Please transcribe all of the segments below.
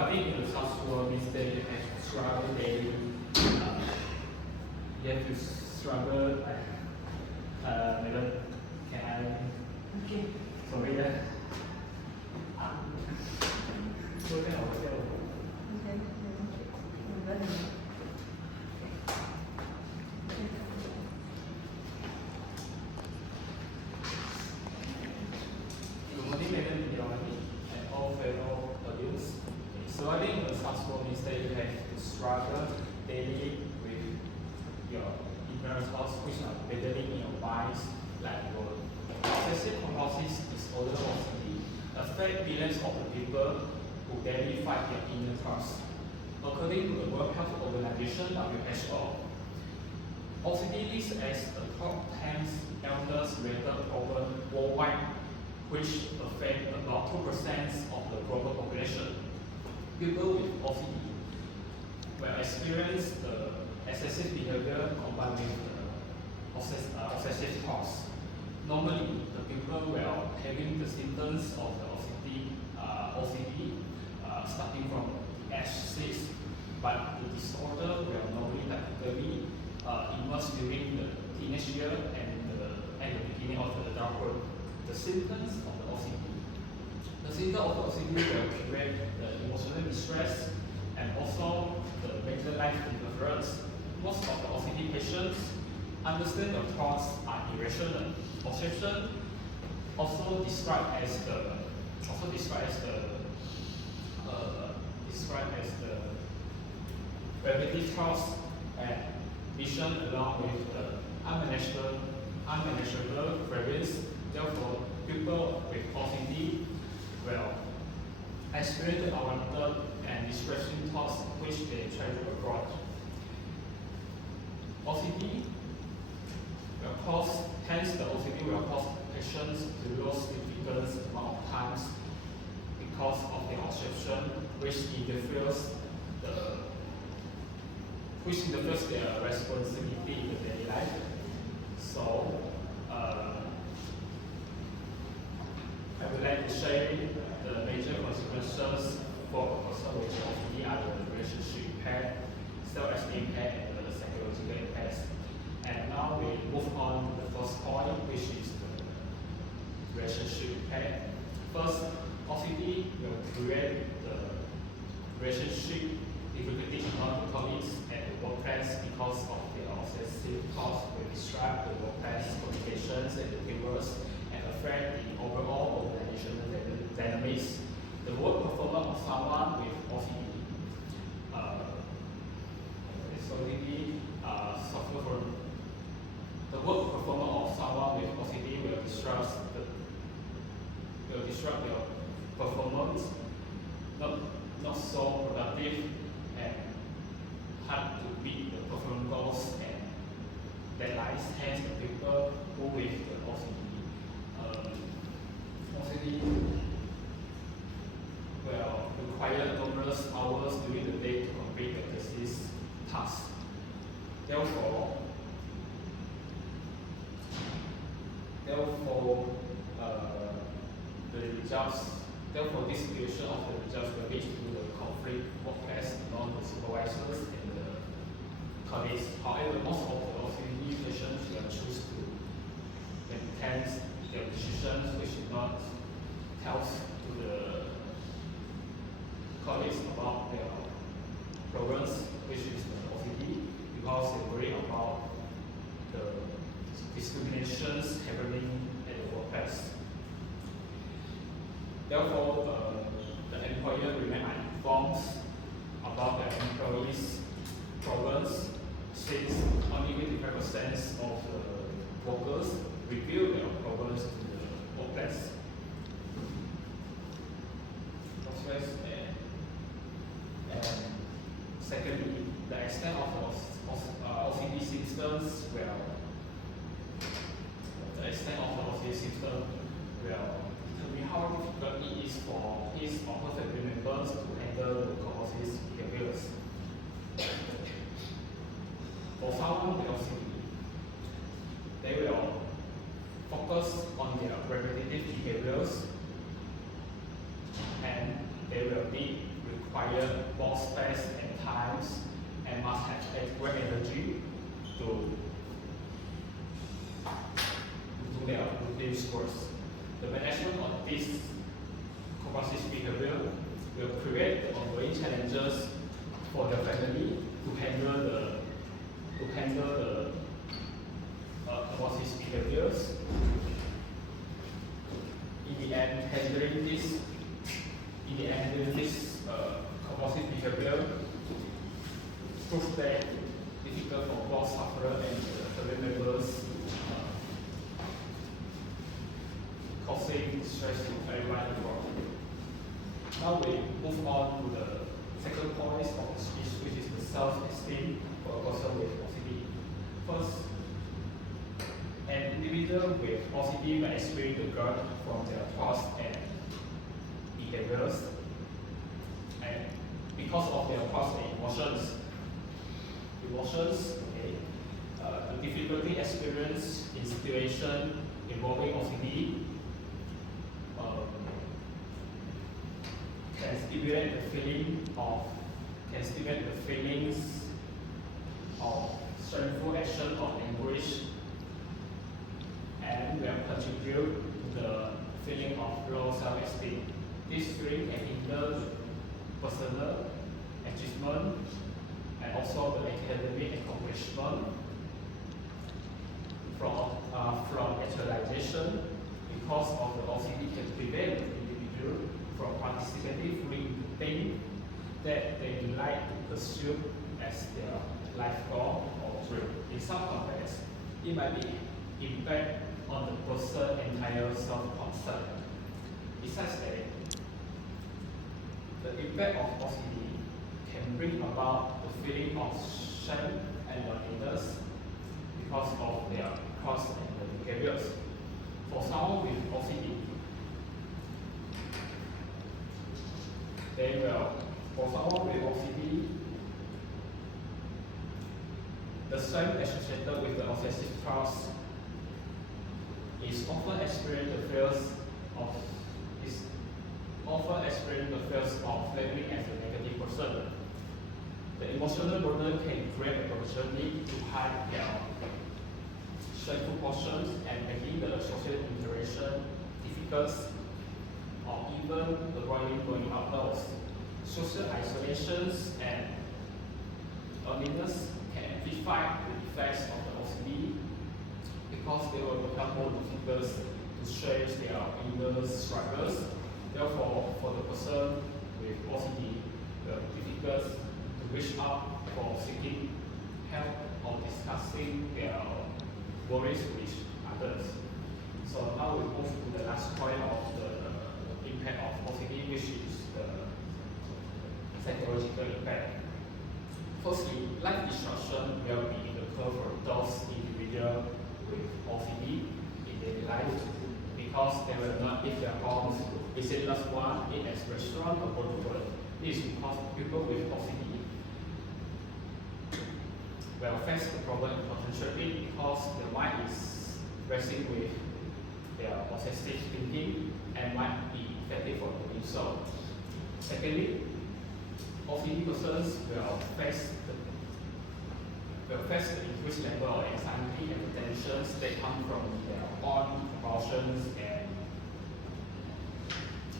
Surviving in the SaaS world means that you have to struggle daily. You have to struggle. Maybe can I? Okay. Sorry. Surviving a SaaS world means that you have to struggle daily with your ignorant thoughts, which are battling in your minds like your obsessive compulsive disorder OCD affect billions of the people who daily fight their inner thoughts. According to the World Health Organization (WHO), OCD lists as the top 10 illness related problem worldwide, which affect about 2% of the global population. People with OCD will experience the excessive behavior combined with the obsessive thoughts. Normally, the people will having the symptoms of the OCD starting from the age 6, but the disorder will normally typically emerge during the teenage year and the beginning of the adulthood. The symptoms of the OCD. The symptom of the OCD will create the emotional distress and also the mental life interference. Most of the OCD patients understand their thoughts are irrational. Obsession also described as the repetitive thoughts and vision along with the unmanageable cravings. Therefore, people with OCD will experience the unwanted and distressing thoughts which they try to avoid. OCD will cause, hence the OCD will cause patients to lose significant amount of times because of the obsession which interferes their responsibility in the daily life. So, I would like to share the major consequences for a person with OCD are the relationship impact, self-esteem impact, and the psychological impacts. And now we move on to the first point, which is the relationship impact. First, OCD will create the relationship difficulty among the colleagues at the workplace because of the obsessive thoughts will disrupt the workplace communications and the teamwork and affect the overall organizational dynamics. The work performance of someone with OCD suffer from the work performance of someone with OCD will disrupt their performance, not so productive and hard to meet the performance goals and deadlines. Hence, the people who with the OCD will require numerous hours during the day to complete the disease task. Therefore, this situation of the results will lead to the conflict workplace among the supervisors and the colleagues. However, most of the OCD patients will choose to maintain their decisions, which is not tell to the colleagues about their problems, which is the OCD, because they worry about the discriminations happening at the workplace. Therefore, the employer remain uninformed about their employees' problems, since only 55% of the workers reveal their problems to the workplace. And secondly, the extent of the OCD symptoms will determine how difficult it is for his or her family members to handle the compulsive behaviors. For someone with OCD, they will focus on their repetitive behaviors and they will need require more space and times and must have adequate energy to do their routine works. The management of this compulsive behavior will create ongoing challenges for the family to handle the compulsive behaviors. In the end, handling this compulsive behavior proves that difficult for both sufferer and the family members, causing stress to everyone involved. Now we move on to the second point of the speech, which is the self-esteem for a person with OCD. First, an individual with OCD may experience the guilt from their thoughts and behaviors, and because of their thoughts and emotions, the difficulty experienced in situation involving OCD can stimulate the feelings of shameful action or anguish, and will contribute to the feeling of low self-esteem. This feeling can hinder personal achievement and also the academic accomplishment from actualization, because of the OCD can prevent the individual from participating fully in the thing that they like to pursue as their life goal or dream. In some contexts, it might be impact on the person's entire self-concept. Besides that, the impact of OCD can bring about the feeling of shame and loneliness because of their thoughts and behaviors. For someone with OCD, the shame associated with the obsessive thoughts is often experienced the fears of labeling as a negative person. The emotional burden can create a opportunity to hide their shameful portions and making the social interaction difficult or even avoiding going outdoors. Social isolations and loneliness can amplify the effects of the OCD because they will become more difficult to share their inner struggles. Therefore, for the person with OCD, it will be difficult to reach out for seeking help or discussing their worries with others. So now we move to the last point of the impact of OCD, which is the psychological impact. Firstly, life disruption will be in the curve for those individuals with OCD in daily life, because they will not leave their homes, visit loved one, eat at restaurant or go to work. This is because people with OCD will face the problem in concentrating because their mind is racing with their obsessive thinking and might be effective for doing so. Secondly, OCD persons will face the increased level of anxiety and tensions that come from their own compulsions and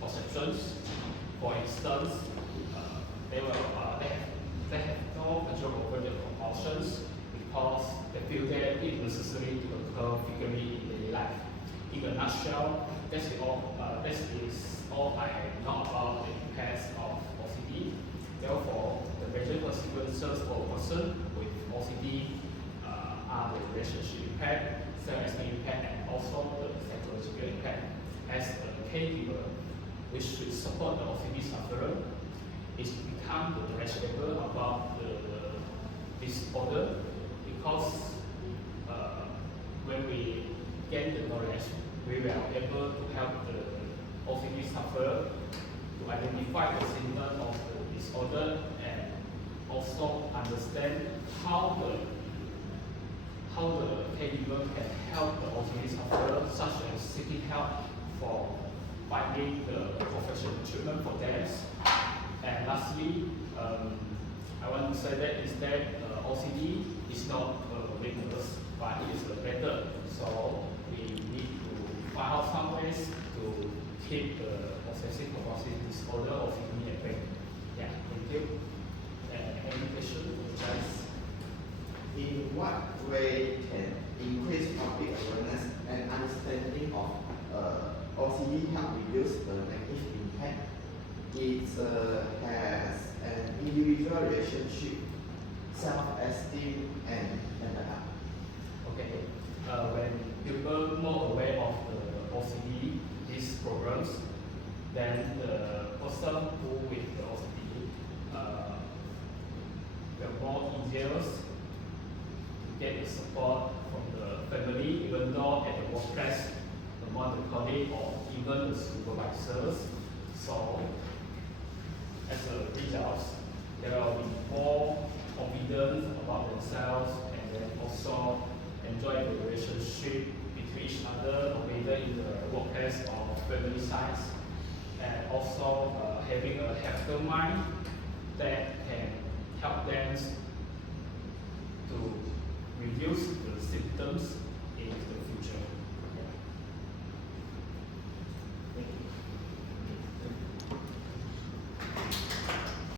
perceptions. For instance, they have no control over their compulsions because they feel that it is necessary to occur frequently in daily life. In a nutshell, that is all I know about the impacts of OCD. Therefore, the major consequences for a person with OCD are the relationship impact, self-esteem impact, and also the psychological impact. As a caregiver, we should support the OCD sufferer is to become the knowledgeable about the disorder, because when we gain the knowledge, we will be able to help the OCD sufferer to identify the symptoms of the disorder and also understand how the caregiver can help the OCD sufferer, such as seeking help for finding the professional treatment for them. And lastly, lastly, I want to say that instead OCD is not a weakness, but it is a better. So we need to find out some ways to keep the obsessive compulsive disorder of me at bay. Yeah, thank you. Any question, guys? In what way can increase public awareness and understanding of OCD help reduce the negative impact it has an individual relationship, self-esteem, and mental health? Okay. When people more aware of the OCD, these programs, then the person who with the OCD will more easier to get the support from the family, even though at the workplace, among the colleagues or even the supervisors. So, as a result, they will be more confident about themselves and then also enjoy the relationship between each other, whether in the workplace or family sides, and also having a healthier mind that can help them to reduce the symptoms